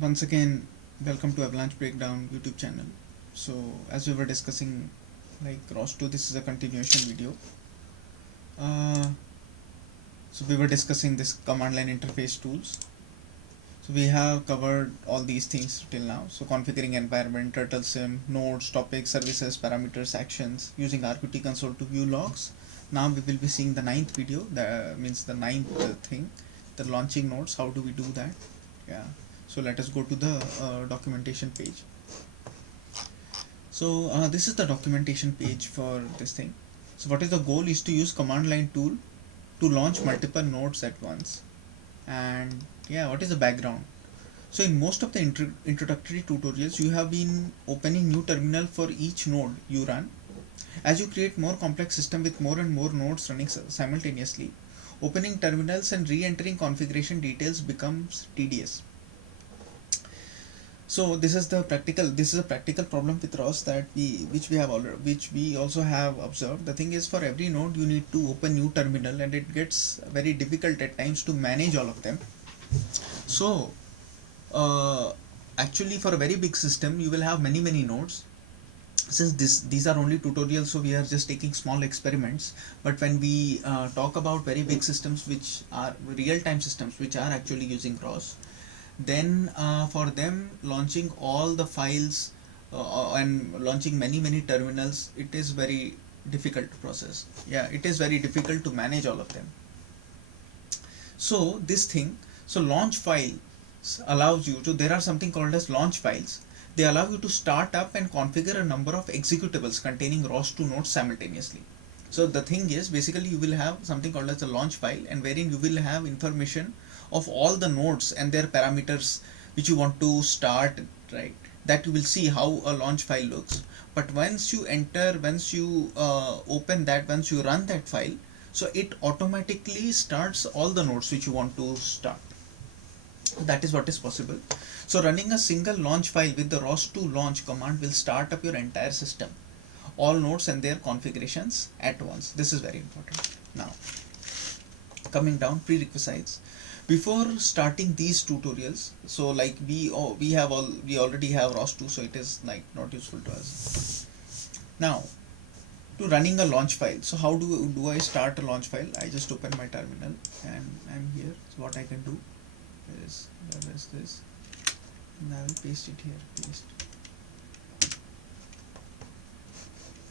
Once again, welcome to Avalanche Breakdown YouTube channel. So, as we were discussing, like ROS2, this is a continuation video. Uh, so we were discussing this command line interface tools. So we have covered all these things till now. So configuring environment, turtle sim, nodes, topics, services, parameters, actions, using RQT console to view logs. Now we will be seeing the ninth video. That means the ninth thing, the launching nodes. How do we do that? Yeah. So let us go to the documentation page. So this is the documentation page for this thing. So what is the goal is to use command line tool to launch multiple nodes at once. And yeah, what is the background? So in most of the introductory tutorials, you have been opening new terminal for each node you run. As you create more complex system with more and more nodes running simultaneously, opening terminals and re-entering configuration details becomes tedious. So this is a practical problem with ROS that which we also have observed. The thing is, for every node you need to open new terminal, and it gets very difficult at times to manage all of them. So actually, for a very big system you will have many nodes. Since these are only tutorials, so we are just taking small experiments. But when we talk about very big systems, which are real-time systems which are actually using ROS, then for them launching all the files and launching many terminals, it is very difficult process. Yeah, it is very difficult to manage all of them. So this thing, so launch files allows you to, there are something called as launch files. They allow you to start up and configure a number of executables containing ROS2 nodes simultaneously. So the thing is, basically you will have something called as a launch file, and wherein you will have information of all the nodes and their parameters which you want to start, right? That you will see how a launch file looks. But once you open that, once you run that file, so it automatically starts all the nodes which you want to start. That is what is possible. So running a single launch file with the ROS2 launch command will start up your entire system, all nodes and their configurations at once. This is very important. Now, coming down, prerequisites. Before starting these tutorials, so like we already have ROS2, so it is like not useful to us. Now, to running a launch file. So how do I start a launch file? I just open my terminal and I'm here. So what I can do is, where is this? And I will paste it here. Paste.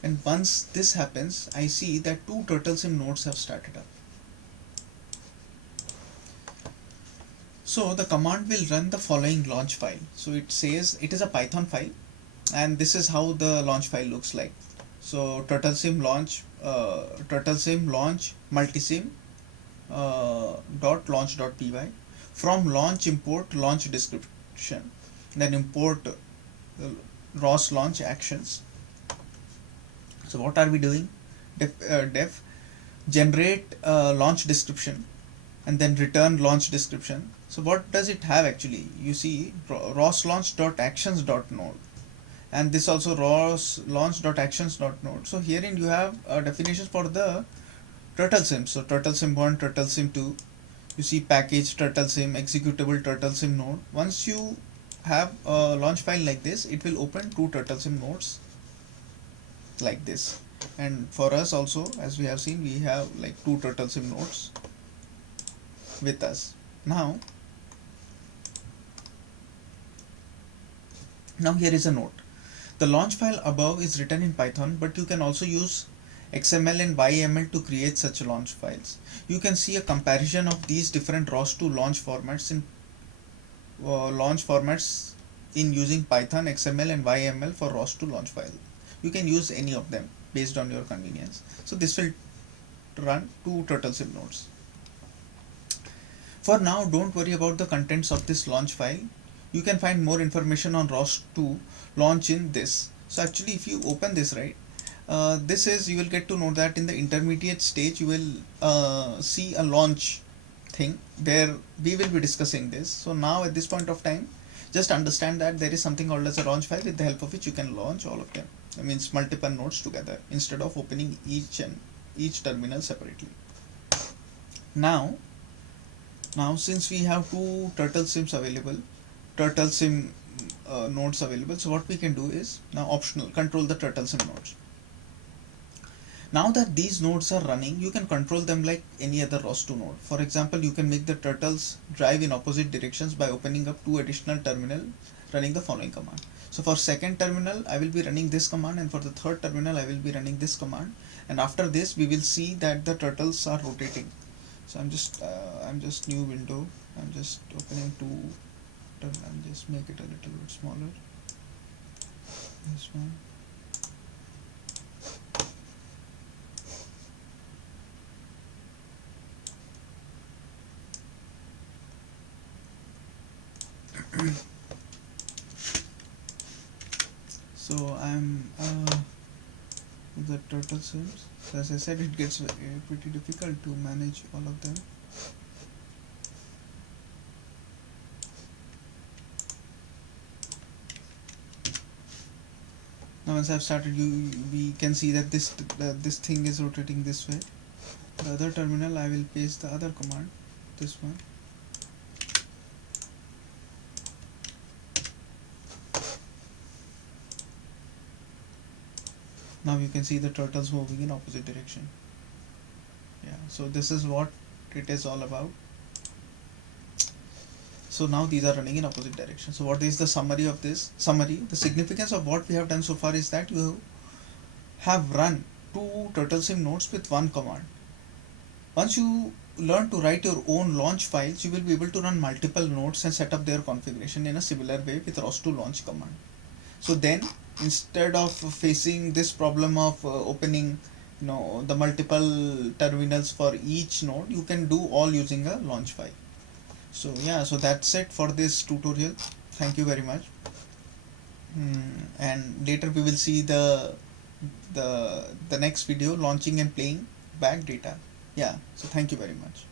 And once this happens, I see that two TurtleSim nodes have started up. So the command will run the following launch file. So it says it is a Python file, and this is how the launch file looks like. So TurtleSim launch multisim dot launch.py. From launch import launch description, then import ROS launch actions. So what are we doing? Def generate launch description, and then return launch description. So what does it have actually? You see ROS launch.actions.node, and this also ROS launch.actions.node. So herein you have definitions for the TurtleSim. So TurtleSim1, TurtleSim2. You see package TurtleSim, executable TurtleSim node. Once you have a launch file like this, it will open two TurtleSim nodes like this. And for us also, as we have seen, we have like two TurtleSim nodes with us. Now here is a note. The launch file above is written in Python, but you can also use XML and YML to create such launch files. You can see a comparison of these different ROS2 launch formats in using Python, XML and YML for ROS2 launch file. You can use any of them based on your convenience. So this will run two TurtleSim nodes. For now, don't worry about the contents of this launch file. You can find more information on ROS2 launch in this. So actually, if you open this, right, this is, you will get to know that in the intermediate stage you will see a launch thing where we will be discussing this. So now at this point of time, just understand that there is something called as a launch file, with the help of which you can launch all of them. That means multiple nodes together instead of opening each terminal separately. Now since we have two TurtleSims available, turtle sim nodes available. So what we can do is now optional control the turtle sim nodes. Now that these nodes are running, you can control them like any other ROS2 node. For example, you can make the turtles drive in opposite directions by opening up two additional terminal, running the following command. So for second terminal, I will be running this command, and for the third terminal, I will be running this command. And after this, we will see that the turtles are rotating. So I'm just new window. I'm just opening two terminal. I'll just make it a little bit smaller. This one. So I'm the turtle sims. So as I said, it gets pretty difficult to manage all of them. Now once I've started, we can see that this thing is rotating this way. The other terminal, I will paste the other command, this one. Now you can see the turtles moving in opposite direction. Yeah, so this is what it is all about. So now these are running in opposite direction. So what is the summary of this? The significance of what we have done so far is that you have run two turtle sim nodes with one command. Once you learn to write your own launch files, you will be able to run multiple nodes and set up their configuration in a similar way with ROS2 launch command. So then, instead of facing this problem of opening the multiple terminals for each node, you can do all using a launch file. So yeah, so that's it for this tutorial. Thank you very much. And later we will see the next video, launching and playing back data. Yeah, so thank you very much.